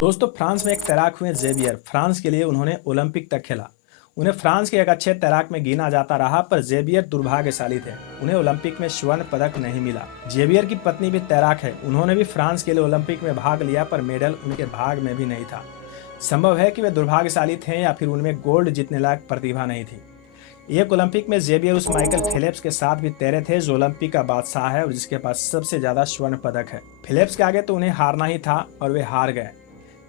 दोस्तों फ्रांस में एक तैराक हुए जेवियर। फ्रांस के लिए उन्होंने ओलंपिक तक खेला। उन्हें फ्रांस के एक अच्छे तैराक में गिना जाता रहा, पर जेवियर दुर्भाग्यशाली थे। उन्हें ओलंपिक में स्वर्ण पदक नहीं मिला। जेवियर की पत्नी भी तैराक है। उन्होंने भी फ्रांस के लिए ओलंपिक में भाग लिया, पर मेडल उनके भाग में भी नहीं था। संभव है कि वे दुर्भाग्यशाली थे या फिर उनमें गोल्ड जीतने लायक प्रतिभा नहीं थी। एक ओलंपिक में जेवियर उस माइकल फेलिप्स के साथ भी तैरे थे, जो ओलंपिक का बादशाह है और जिसके पास सबसे ज्यादा स्वर्ण पदक है। फेलिप्स के आगे तो उन्हें हारना ही था और वे हार गए।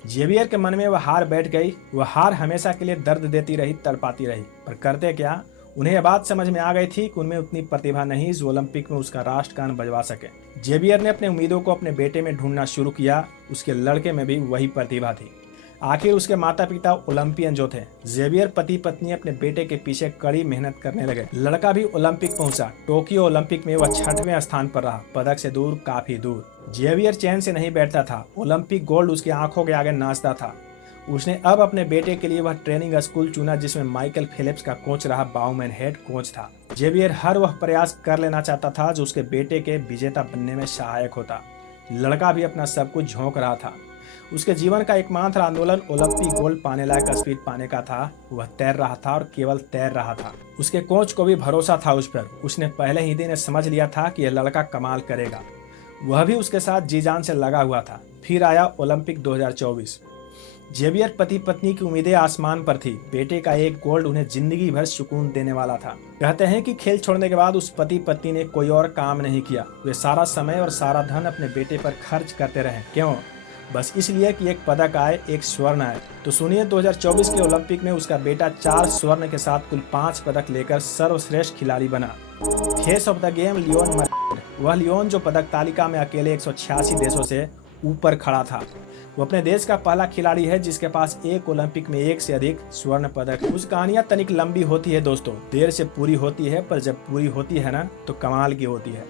जेवियर के मन में वह हार बैठ गई। वह हार हमेशा के लिए दर्द देती रही, तड़पाती रही। पर करते क्या, उन्हें यह बात समझ में आ गई थी कि उनमें उतनी प्रतिभा नहीं जो ओलंपिक में उसका राष्ट्रगान बजवा सके। जेवियर ने अपने उम्मीदों को अपने बेटे में ढूंढना शुरू किया। उसके लड़के में भी वही प्रतिभा थी। आखिर उसके माता पिता ओलंपियन जो थे। जेवियर पति पत्नी अपने बेटे के पीछे कड़ी मेहनत करने लगे। लड़का भी ओलंपिक पहुंचा। टोक्यो ओलंपिक में वह 6वें स्थान पर रहा, पदक से दूर, काफी दूर। जेवियर चैन से नहीं बैठता था। ओलंपिक गोल्ड उसकी आंखों के आगे नाचता था। उसने अब अपने बेटे के लिए वह ट्रेनिंग स्कूल चुना जिसमें माइकल फेलिप्स का कोच रहा बाउमैन हेड कोच था। जेवियर हर वह प्रयास कर लेना चाहता था जो उसके बेटे के विजेता बनने में सहायक होता। लड़का भी अपना सब कुछ झोंक रहा था। उसके जीवन का एकमात्र आंदोलन ओलंपिक गोल्ड पाने लायक स्पीड पाने का था। वह तैर रहा था और केवल तैर रहा था। उसके कोच को भी भरोसा था उस पर। उसने पहले ही दिन समझ लिया था कि यह लड़का कमाल करेगा। वह भी उसके साथ जी जान से लगा हुआ था। फिर आया ओलंपिक 2024। जेवियर पति पत्नी की उम्मीदें आसमान पर थी। बेटे का एक गोल्ड उन्हें जिंदगी भर सुकून देने वाला था। कहते हैं कि खेल छोड़ने के बाद उस पति पत्नी ने कोई और काम नहीं किया। वे सारा समय और सारा धन अपने बेटे पर खर्च करते रहे। क्यों? बस इसलिए कि एक पदक आए, एक स्वर्ण आए। तो सुनिए, 2024 के ओलंपिक में उसका बेटा 4 स्वर्ण के साथ कुल 5 पदक लेकर सर्वश्रेष्ठ खिलाड़ी बना। Face of the game Leon मैरिड। वह लियोन जो पदक तालिका में अकेले 186 देशों से ऊपर खड़ा था। वो अपने देश का पहला खिलाड़ी है जिसके पास एक ओलंपिक में एक से अधिक स्वर्ण पदक है। कुछ कहानियां तनिक लंबी होती है दोस्तों, देर से पूरी होती है, पर जब पूरी होती है ना तो कमाल की होती है।